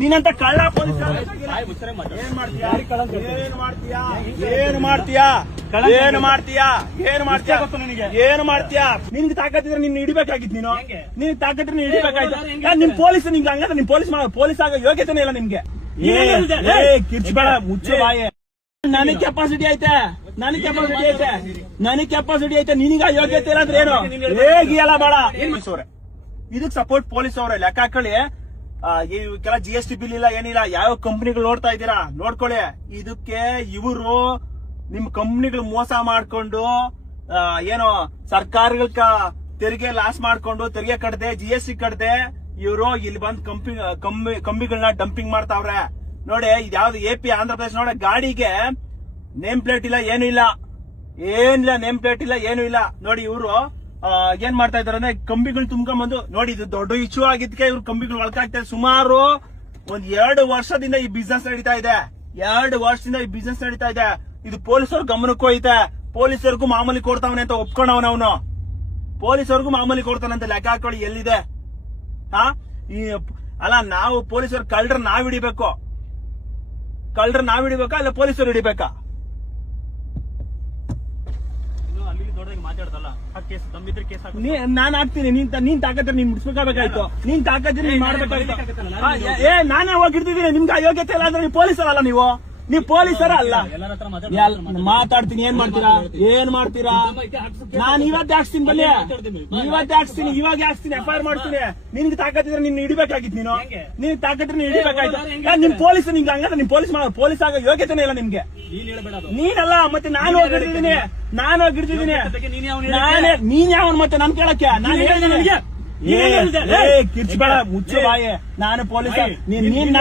ನೀನಂತ ಕಳ್ಳ ಪೊಲೀಸ್ ಏನು ಮಾಡ್ತೀಯಾ ನಿನ್ಗೆ ತಾಕತ್ತಿದ್ರೆ ನಿನ್ನ ಹಿಡಿಬೇಕಾಗಿತ್ತು ನಿನ್ಗೆ ತಾಕತ್ತಿದ್ರೆ ಹಿಡಿಬೇಕಾಯ್ತು ನಿಮ್ ಪೊಲೀಸ್ ನಿಮ್ಗೆ ಹಂಗಂದ್ರೆ ನಿಮ್ ಪೊಲೀಸ್ ಆಗೋ ಯೋಗ್ಯತೆನೇ ಇಲ್ಲ ನಿಮ್ಗೆ ಕಿರ್ಚ್ಬೇಡ ಮುಚ್ಚೆ ಬಾಯೆ ನನಗ್ ಕೆಪಾಸಿಟಿ ಐತೆ ನನಗ್ ಕೆಪಾಸಿಟಿ ಐತೆ ನಿನಗ ಯೋಗ್ಯತೆ ಇಲ್ಲ ಅಂದ್ರೆ ಏನು ಹೇಗಿಯಲ್ಲ ಬೇಡ ಇದಕ್ ಸಪೋರ್ಟ್ ಪೊಲೀಸ್ ಅವ್ರೆ ಲೆಕ್ಕ ಹಾಕೊಳ್ಳಿ ಇವಕ್ಕೆಲ್ಲ GST ಬಿಲ್ ಇಲ್ಲ ಏನಿಲ್ಲ ಯಾವ ಕಂಪ್ನಿಗಳು ನೋಡ್ತಾ ಇದ್ದೀರಾ ನೋಡ್ಕೊಳ್ಳಿ ಇದಕ್ಕೆ ಇವರು ನಿಮ್ ಕಂಪ್ನಿಗಳು ಮೋಸ ಮಾಡ್ಕೊಂಡು ಏನೋ ಸರ್ಕಾರಗಳ ತೆರಿಗೆ ಲಾಸ್ ಮಾಡ್ಕೊಂಡು ತೆರಿಗೆ ಕಟ್ಟದೆ GST ಕಟ್ಟದೆ ಇವರು ಇಲ್ಲಿ ಬಂದ್ ಕಂಬಿಗಳನ್ನ ಡಂಪಿಂಗ್ ಮಾಡ್ತಾವ್ರೆ ನೋಡಿ ಇದ್ಯಾವ್ದು AP ಆಂಧ್ರ ಪ್ರದೇಶ ನೋಡಿ ಗಾಡಿಗೆ ನೇಮ್ ಪ್ಲೇಟ್ ಇಲ್ಲ ಏನಿಲ್ಲ ನೇಮ್ ಪ್ಲೇಟ್ ಇಲ್ಲ ಏನು ಇಲ್ಲ ನೋಡಿ ಇವರು ಏನ್ ಮಾಡ್ತಾ ಇದಾರೆ ಅಂದ್ರೆ ಕಂಬಿಗಳು ತುಂಬ್ಕೊಂಡ್ಬಂದು ನೋಡಿ ಇದು ದೊಡ್ಡ ಇಶ್ಯೂ ಆಗಿದ್ದಕ್ಕೆ ಇವ್ರು ಕಂಬಿಗಳು ಒಳಕಾಗ್ತಾ ಇದೆ ಸುಮಾರು ಒಂದ್ 2 ವರ್ಷದಿಂದ ಈ ಬಿಸ್ನೆಸ್ ನಡೀತಾ ಇದೆ 2 ವರ್ಷದಿಂದ ಈ ಬಿಸ್ನೆಸ್ ನಡೀತಾ ಇದೆ ಇದು ಪೊಲೀಸರ ಗಮನಕ್ಕೂ ಐತೆ ಪೊಲೀಸರಿಗೂ ಮಾಮೂಲಿ ಕೊಡ್ತಾವನೆ ಅಂತ ಒಪ್ಕೊಂಡವನ ಅವನು ಪೊಲೀಸರಿಗೂ ಮಾಮೂಲಿ ಕೊಡ್ತಾನಂತ ಲೆಕ್ಕ ಹಾಕೊಳ್ಳಿ ಎಲ್ಲಿದೆ ಅಲ್ಲ ನಾವು ಪೊಲೀಸರು ಕಳ್ಳರ ನಾವ್ ಹಿಡಿಬೇಕಾ ಅಲ್ಲ ಪೊಲೀಸರು ಹಿಡಿಬೇಕಾ ನಾನ್ ಹಾಕ್ತೀನಿ ನೀನ್ ತಾಕತ್ರ ನೀನ್ ಮುಡ್ಸ್ಬೇಕಾಯ್ತು ನೀನ್ ತಾಕತ್ರ ನೀನ್ ಮಾಡ್ಬೇಕಾಯ್ತು ನಾನೇ ಹೋಗಿ ಹಿಡ್ದಿದ್ದೀನಿ ನಿಮ್ಗೆ ಅಯೋಗ್ಯತೆ ಇಲ್ಲ ಅಂದ್ರೆ ನೀವು ಪೊಲೀಸರಲ್ಲ ನೀವು ಪೊಲೀಸರ ಅಲ್ಲ ಮಾತಾಡ್ತೀನಿ ಏನ್ ಮಾಡ್ತೀರಾ ನಾನ್ ಇವತ್ತೇ ಹಾಕ್ಸ್ತೀನಿ ಬನ್ನಿ ಇವಾಗ ಹಾಕ್ಸ್ತೀನಿ FIR ಮಾಡ್ತೀನಿ ನಿನ್ಗೆ ತಾಕತ್ತಿದ್ರೆ ನಿನ್ನ ಹಿಡಿಬೇಕಾಗಿತ್ತು ನೀನ್ ತಾಕತ್ತಿದ್ರೆ ನೀನ್ ಹಿಡಿಬೇಕಾಯ್ತು ನಿಮ್ ಪೊಲೀಸ್ ನಿಮ್ಗೆ ಹಂಗಂದ್ರೆ ನಿಮ್ ಪೊಲೀಸ್ ಆಗೋ ಯೋಗ್ಯತೆನೇ ಇಲ್ಲ ನಿಮ್ಗೆ ನೀನಲ್ಲ ಮತ್ತೆ ನಾನು ಹೋಗಿಡ್ತಿದ್ದೀನಿ ನೀನ್ ಯಾವನ್ ಮತ್ತೆ ನನ್ ಕೇಳಕ್ಕೆ ನಾನು ಹೇಳಿದೆ ನನಗೆ ಕಿರ್ಚ್ಬೇಡ ಮುಚ್ಚು ಬಾಯೆ ನಾನು ಪೊಲೀಸ ನೀನ್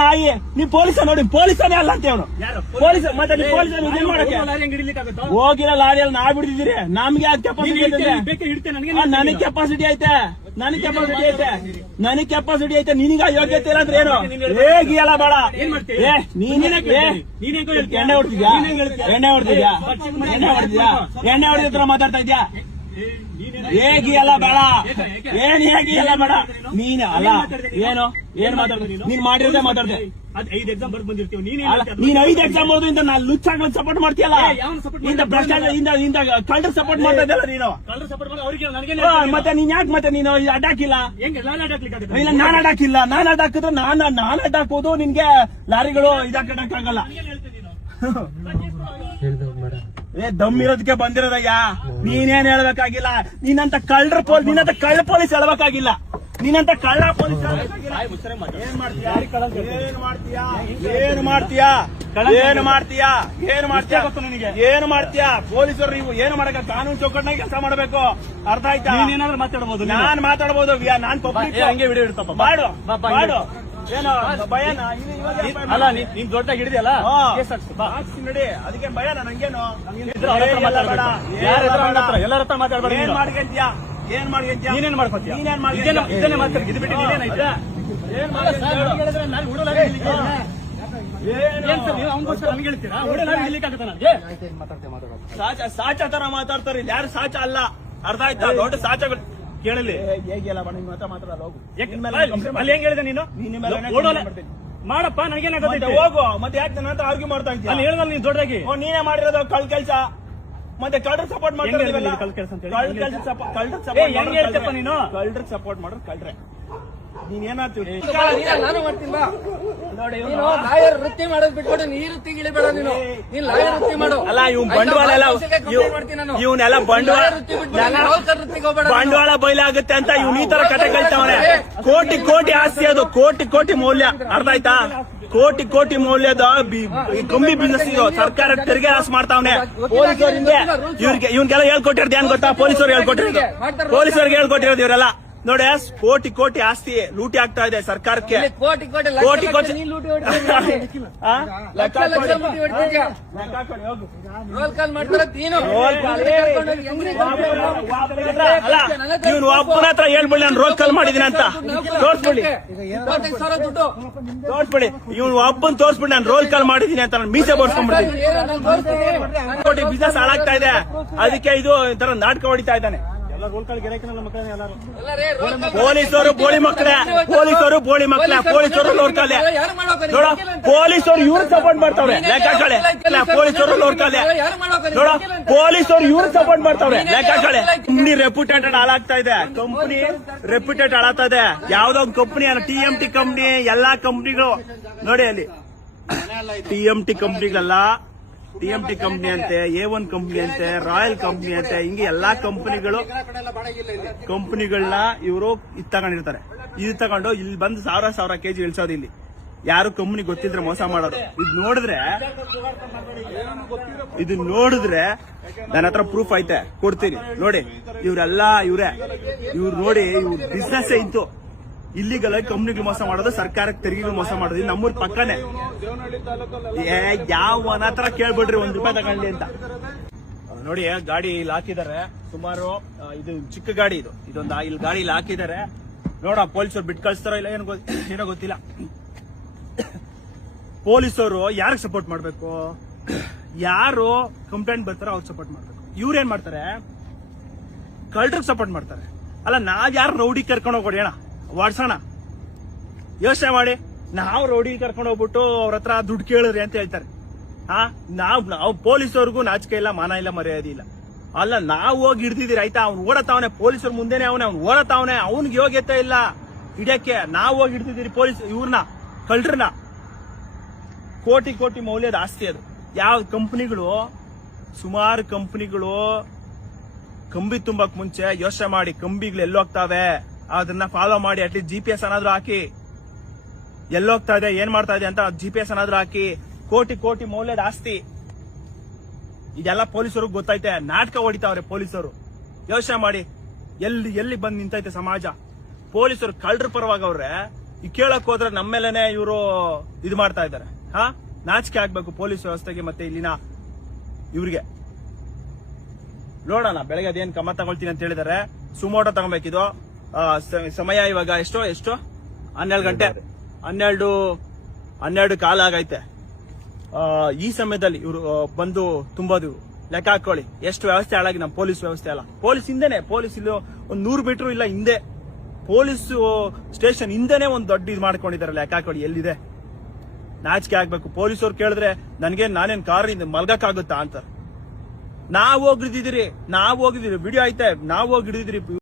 ನಾಯಿ ನೀ ಪೊಲೀಸ ನೋಡಿ ಪೊಲೀಸನೇ ಅಲ್ಲ ಅಂತ ಅವನು ಪೊಲೀಸ್ ಮತ್ತೆ ಹೋಗಿರೋ ಲಾರಿಯಲ್ಲಿ ನಾವ್ ಬಿಡ್ತಿದ್ದೀರಿ ನಮ್ಗೆ ಯಾಕೆ ಕೆಪಾಸಿಟಿ ಐತೆ ನನಗ್ ಕೆಪಾಸಿಟಿ ಐತೆ ನಿನಗ ಯೋಗ್ಯತೆ ಇಲ್ಲ ಅಂದ್ರೆ ಏನು ಹೇಗಿಯಲ್ಲ ಬೇಡ ಎಣ್ಣೆ ಹೊಡ್ತಿದ್ಯ ಮಾತಾಡ್ತಾ ಇದ್ಯಾ ಹೇಗಿಯಲ್ಲ ಬೇಡ ಹೇಗಿಯಲ್ಲ ಬೇಡ ನೀನ್ ಅಲ್ಲ ಏನ್ ನೀನ್ ಮಾಡಿರೋದೇ ಮಾತಾಡ್ದೆ 5 ಎಕ್ಸಾಮ್ ಬರ್ದು ಬಂದಿರ್ತೀವಿ ನೀನ್ 5 ಎಕ್ಸಾಮ್ ಓದೋದ್ರಿಂದ ನಾನು ಲುಚ್ಚಾಗ್ಲೂ ಸಪೋರ್ಟ್ ಮಾಡ್ತೀಯಲ್ಲ ಇಂದ ಭ್ರಷ್ಟಾಚಾರ ಇಂದ ಕಳ್ಳರ್ ಸಪೋರ್ಟ್ ಮಾಡ್ತಾ ಇದ್ದಲ್ಲ ನೀನು ಮತ್ತೆ ನೀನ್ ಯಾಕೆ ಮತ್ತೆ ನೀನು ಅಡ್ಡಾಕಿಲ್ಲ ಇಲ್ಲ ನಾನ್ ಅಡ್ಡಾಕಿದ್ರೆ ನಾನ್ ಅಡ್ಡಾಕೋದು ನಿನ್ಗೆ ಲಾರಿಗಳು ಇದಾಕಕ್ಕಾಗಲ್ಲ ದಮ್ ಇರೋದಕ್ಕೆ ಬಂದಿರೋದಯ್ಯ ನೀನೇನ್ ಹೇಳ್ಬೇಕಾಗಿಲ್ಲ ನಿನ್ನಂತ ಕಳ್ಳ ಪೊಲೀಸ್ ಹೇಳ್ಬೇಕಾಗಿಲ್ಲ ನೀನಂತ ಕಳ್ಳ ಪೊಲೀಸ್ ಏನ್ ಮಾಡ್ತೀಯಾ ಪೊಲೀಸರು ನೀವು ಏನು ಮಾಡಕ ಕಾನೂನು ಚೌಕಟ್ಟಿನಾಗ ಕೆಲಸ ಮಾಡಬೇಕು ಅರ್ಥ ಆಯ್ತಾ ಏನಾದ್ರು ಮಾತಾಡಬಹುದು ನಾನ್ ಮಾತಾಡಬಹುದು ನಾನ್ ಪಬ್ಲಿಕ್ ಹಂಗೆ ವಿಡಿಯೋ ಇಡ್ತಪ್ಪ ಮಾಡು ಏನೋ ಭಯನ ಅಲ್ಲ ನೀನ್ ದೊಡ್ಡ ಹಿಡಿದಲ್ಲ ನಡಿ ಅದಕ್ಕೆ ಭಯ ನಂಗೇನು ಎಲ್ಲರ ಹತ್ರ ಮಾತಾಡ್ಬೇಡ ಏನ್ ಮಾಡ್ಕೊಂತೀಯ ನೀನೇನ್ ಮಾಡ್ಕೊತೀಯ ಇದನ್ನೇ ಮಾತಾಡ ಇದು ಬಿಟ್ಟು ನೀನೇನಾಯ್ತಾ ಸಾಚ ತರ ಮಾತಾಡ್ತಾರೆ ಯಾರು ಸಾಚ ಅಲ್ಲ ಅರ್ಥ ಆಯ್ತಾ ದೊಡ್ಡ ಸಾಚಗಳು ಕೇಳಲಿ ಹೇಗೆಲ್ಲ ಮಾತಾಡಲ್ಲ ಹೋಗು ಅಲ್ಲಿ ಹೆಂಗ್ ಹೇಳಿದೆ ನೀನು ಮಾಡಪ್ಪ ನನಗೇನಾಗುತ್ತೆ ಹೋಗು ಮತ್ತೆ ಯಾಕೆ ನನ್ನ ಹತ್ರ ಆರ್ಗ್ಯೂ ಮಾಡ್ತಾ ಇದ್ದೀಯ ಅಲ್ಲಿ ಹೇಳಿದಲ್ಲ ನೀನ್ ದೊಡ್ಡದಾಗಿ ನೀನೇ ಮಾಡಿರೋದು ಕಳ್ ಕೆಲಸ ಮತ್ತೆ ಕಳ್ಳರ್ ಸಪೋರ್ಟ್ ಮಾಡ್ತಾರೆ ನೀನು ಕಳ್ಳರ್ ಸಪೋರ್ಟ್ ಮಾಡೋರು ಕಳ್ರೆ ನೀನೇನಾಗ್ತೀವಿ ನಾನು ಮಾಡ್ತೀನಿ ನೀನು ಲಾಯರ್ ವೃತ್ತಿ ಮಾಡೋದ್ ಬಿಟ್ಬಿಟ್ಟು ನೀ ವೃತ್ತಿ ಇಳಿಬೇಡ ನೀನು ಲಾಯರ್ ವೃತ್ತಿ ಮಾಡು ಅಲ್ಲ ಇವ್ ಬಂಡವಾಳ ಇವನೆಲ್ಲ ಬಂಡವಾಳ ಬಯಲಾಗುತ್ತೆ ಅಂತ ಇವ್ನ ಈ ತರ ಕತೆ ಕಳ್ತವನೆ ಕೋಟಿ ಆಸ್ತಿ ಅದು ಕೋಟಿ ಮೌಲ್ಯ ಅರ್ಥ ಆಯ್ತಾ ಕೋಟಿ ಮೌಲ್ಯದ ಕಂಬಿ ಬಿಸ್ನೆಸ್ ಇದು ಸರ್ಕಾರ ತೆರಿಗೆ ಲಾಸ್ ಮಾಡ್ತಾವನೆ ಪೊಲೀಸರಿಂದ ಇವ್ರಿಗೆಲ್ಲ ಹೇಳ್ಕೊಟ್ಟಿರೋದು ಏನ್ ಗೊತ್ತಾ ಪೊಲೀಸರು ಹೇಳ್ಕೊಟ್ಟಿರೋದು ಇವರೆಲ್ಲ ನೋಡಿ ಕೋಟಿ ಆಸ್ತಿ ಲೂಟಿ ಆಗ್ತಾ ಇದೆ ಸರ್ಕಾರಕ್ಕೆ ಕೋಟಿ ಇವನು ಒಬ್ಬನ ಹತ್ರ ಹೇಳ್ಬಿಡಿ ನಾನು ರೋಲ್ ಕಾಲ್ ಮಾಡಿದೀನಿ ಅಂತ ತೋರ್ಸ್ಬಿಡಿ ಇವನು ಒಬ್ಬನ್ ತೋರ್ಸ್ಬಿಡಿ ನಾನು ರೋಲ್ ಕಾಲ್ ಮಾಡಿದೀನಿ ಅಂತ ನಾನು ಮೀಸೆ ಬೋರ್ಸ್ಕೊಂಡ್ಬಿಡ್ತೀನಿ ಕೋಟಿ ಬಿಸ್ನೆಸ್ ಹಾಳಾಗ್ತಾ ಇದೆ ಅದಕ್ಕೆ ಇದು ತರ ನಾಟಕ ಹೊಡಿತಾ ಇದ್ದಾನೆ ಎಲ್ಲ ರೋಲ್ ಕಾಲ್ ಗಿರಾಕಿನ ಮಕ್ಕಳೇ ಎಲ್ಲಾರು ಎಲ್ಲ ರೇ, ರೋಲ್ ಕಾಲ್ ಪೊಲೀಸರು ಬೋಳಿ ಮಕ್ಕಳೇ, ಪೊಲೀಸರು ಬೋಳಿ ಮಕ್ಕಳೇ, ಪೊಲೀಸರು ನೋಡ್ಕೊಳ್ಳಿ. ಯಾರು ಮಾಡೋಕೆ ನೋಡ ಪೊಲೀಸರು ಇವ್ರು ಸಪೋರ್ಟ್ ಮಾಡ್ತಾವ್ರೆ, ಲೆಕ್ಕ ಹಾಕಳೆ. ಪೊಲೀಸರು ನೋಡ್ಕೊಳ್ಳಿ. ಯಾರು ಮಾಡೋಕೆ ನೋಡ ಪೊಲೀಸರು ಇವ್ರು ಸಪೋರ್ಟ್ ಮಾಡ್ತಾವ್ರೆ, ಲೆಕ್ಕ ಹಾಕಳೆ. ಕಂಪ್ನಿ ರೆಪ್ಯೂಟೇಟೆಡ್ ಹಾಳಾಗ್ತಾ ಇದೆ, ಕಂಪ್ನಿ ರೆಪ್ಯೂಟೆಡ್ ಹಾಳಾಗ್ತಾ ಇದೆ. ಯಾವ್ದೋ ಒಂದು ಕಂಪ್ನಿ TMT ಕಂಪ್ನಿ, ಎಲ್ಲಾ ಕಂಪ್ನಿಗಳು ನೋಡಿ ಅಲ್ಲಿ TMT ಕಂಪ್ನಿಗಳೆಲ್ಲ, TMT ಕಂಪ್ನಿ ಅಂತೆ, A1 ಕಂಪ್ನಿ ಅಂತೆ, ರಾಯಲ್ ಕಂಪ್ನಿ ಅಂತೆ, ಹಿಂಗೆ ಎಲ್ಲಾ ಕಂಪ್ನಿಗಳನ್ನ ಇವರು ಇದು ತಗೊಂಡಿರ್ತಾರೆ. ಇದು ತಗೊಂಡು ಇಲ್ಲಿ ಬಂದು ಸಾವಿರ ಕೆಜಿ ಇಳಿಸೋದು. ಇಲ್ಲಿ ಯಾರು ಕಂಪ್ನಿ ಗೊತ್ತಿದ್ರೆ ಮೋಸ ಮಾಡೋದು. ಇದು ನೋಡಿದ್ರೆ ನನ್ನ ಹತ್ರ ಪ್ರೂಫ್ ಐತೆ, ಕೊಡ್ತೀನಿ ನೋಡಿ. ಇವ್ರು ನೋಡಿ, ಇವ್ರ ಬಿಸ್ನೆಸ್ ಇತ್ತು. ಇಲ್ಲಿಗಲ್ ಕಂಪ್ನಿಗಳು ಮೋಸ ಮಾಡೋದು, ಸರ್ಕಾರಕ್ಕೆ ತೆರಿಗೆಗಳು ಮೋಸ ಮಾಡೋದು. ಇದು ನಮ್ಮೂರ್ ಪಕ್ಕನೆ. ಯಾವನ ಹತ್ರ ಕೇಳ್ಬಿಡ್ರಿ ₹1 ತಗೊಂಡ್ಲಿ ಅಂತ. ನೋಡಿ ಗಾಡಿ ಇಲ್ಲಿ ಹಾಕಿದ್ದಾರೆ ಸುಮಾರು. ಇದು ಚಿಕ್ಕ ಗಾಡಿ, ಇದೊಂದು ಇಲ್ಲಿ ಗಾಡಿ ಇಲ್ಲಿ ಹಾಕಿದ್ದಾರೆ. ನೋಡ ಪೊಲೀಸರು ಬಿಟ್ಟು ಕಳಿಸ್ತಾರೋ ಇಲ್ಲ ಏನೋ ಗೊತ್ತಿಲ್ಲ. ಪೊಲೀಸರು ಯಾರಿಗೆ ಸಪೋರ್ಟ್ ಮಾಡ್ಬೇಕು? ಯಾರು ಕಂಪ್ಲೇಂಟ್ ಬರ್ತಾರೋ ಅವ್ರಿಗೆ ಸಪೋರ್ಟ್ ಮಾಡ್ಬೇಕು. ಇವ್ರೇನ್ ಮಾಡ್ತಾರೆ? ಕಳ್ಳರಿಗೆ ಸಪೋರ್ಟ್ ಮಾಡ್ತಾರೆ. ಅಲ್ಲ, ನಾವ್ ಯಾರು ರೌಡಿ ಕರ್ಕೊಂಡು ಹೋಗೋಣ ವಾಡ್ಸೋಣ? ಯೋಚನೆ ಮಾಡಿ. ನಾವು ರೌಡಿ ಕರ್ಕೊಂಡು ಹೋಗ್ಬಿಟ್ಟು ಅವ್ರ ಹತ್ರ ದುಡ್ಡು ಕೇಳಿದ್ರಿ ಅಂತ ಹೇಳ್ತಾರೆ. ನಾವು ಪೊಲೀಸವ್ರಿಗೂ ನಾಚಿಕೆ ಇಲ್ಲ, ಮಾನ ಇಲ್ಲ, ಮರ್ಯಾದೆ ಇಲ್ಲ. ಅಲ್ಲ, ನಾವು ಹೋಗಿ ಹಿಡ್ದಿದ್ದೀರಿ ಆಯ್ತಾ? ಅವ್ನು ಓಡತಾವನೆ, ಪೊಲೀಸರ ಮುಂದೆನೆ ಅವ್ನು ಓಡತಾವನೆ, ಅವ್ನಿಗೆ ಯೋಗ್ಯತೆ ಇಲ್ಲ ಹಿಡಿಯಕ್ಕೆ. ನಾವು ಹೋಗಿ ಹಿಡ್ದಿದ್ದೀರಿ ಪೊಲೀಸ್ ಇವ್ರನ್ನ, ಕಳ್ಳರನ್ನ. ಕೋಟಿ ಮೌಲ್ಯದ ಆಸ್ತಿ ಅದು. ಯಾವ ಕಂಪನಿಗಳು, ಸುಮಾರು ಕಂಪನಿಗಳು ಕಂಬಿ ತುಂಬಕ್ ಮುಂಚೆ ಯೋಚನೆ ಮಾಡಿ, ಕಂಬಿಗಳು ಎಲ್ಲೋಗ್ತಾವೆ ಅದನ್ನ ಫಾಲೋ ಮಾಡಿ. ಅಟ್ಲೀಸ್ಟ್ GPS ಏನಾದ್ರು ಹಾಕಿ, ಎಲ್ಲೋಗ್ತಾ ಇದೆ, ಏನ್ ಮಾಡ್ತಾ ಇದೆ ಅಂತ GPS ಏನಾದ್ರು ಹಾಕಿ. ಕೋಟಿ ಮೌಲ್ಯದ ಆಸ್ತಿ. ಇದೆಲ್ಲ ಪೊಲೀಸರು ಗೊತ್ತೈತೆ. ನಾಟಕ ಹೊಡಿತಾವ್ರೆ ಪೊಲೀಸರು. ಯೋಚನೆ ಮಾಡಿ, ಎಲ್ಲಿ ಬಂದು ನಿಂತೈತೆ ಸಮಾಜ. ಪೊಲೀಸರು ಕಳ್ಳರ ಪರವಾಗವ್ರೆ. ಈ ಕೇಳಕ್ ಹೋದ್ರೆ ನಮ್ಮೇಲೆನೆ ಇವರು ಇದು ಮಾಡ್ತಾ ಇದ್ದಾರೆ. ನಾಚಿಕೆ ಆಗ್ಬೇಕು ಪೊಲೀಸ್ ವ್ಯವಸ್ಥೆಗೆ ಮತ್ತೆ ಇಲ್ಲಿನ ಇವ್ರಿಗೆ. ನೋಡೋಣ ಬೆಳಗ್ಗೆ ಅದೇನ್ ಕ್ರಮ ತಗೊಳ್ತೀನಿ ಅಂತ ಹೇಳಿದಾರೆ. ಸುಮೋಟೋ ತಗೊಬೇಕಿದು. ಸಮಯ ಇವಾಗ ಎಷ್ಟು 12 ಗಂಟೆ, 12 ಕಾಲ ಆಗೈತೆ. ಈ ಸಮಯದಲ್ಲಿ ಇವರು ಬಂದು ತುಂಬೋದು. ಲೆಕ್ಕ ಹಾಕೊಳ್ಳಿ ಎಷ್ಟು ವ್ಯವಸ್ಥೆ ಹಾಳಾಗಿ. ನಮ್ಮ ಪೊಲೀಸ್ ವ್ಯವಸ್ಥೆ ಅಲ್ಲ, ಪೊಲೀಸ್ ಹಿಂದೆನೆ, ಪೊಲೀಸ್ ಇಲ್ಲಿ ಒಂದು 100 ಮೀಟರ್ ಇಲ್ಲ ಹಿಂದೆ, ಪೊಲೀಸ್ ಸ್ಟೇಷನ್ ಹಿಂದೆನೆ ಒಂದು ದೊಡ್ಡ ಇದು ಮಾಡ್ಕೊಂಡಿದ್ದಾರೆ. ಲೆಕ್ಕ ಹಾಕೊಳ್ಳಿ ಎಲ್ಲಿದೆ. ನಾಚಿಕೆ ಆಗ್ಬೇಕು. ಪೊಲೀಸವ್ರು ಕೇಳಿದ್ರೆ ನಾನೇನ್ ಕಾರ್ ಮಲ್ಗಕ್ಕಾಗುತ್ತಾ ಅಂತಾರೆ. ನಾವು ಹೋಗಿದ್ದೀರಿ, ವಿಡಿಯೋ ಐತೆ, ನಾವು ಹೋಗಿ ಹಿಡಿದಿದ್ದೀರಿ.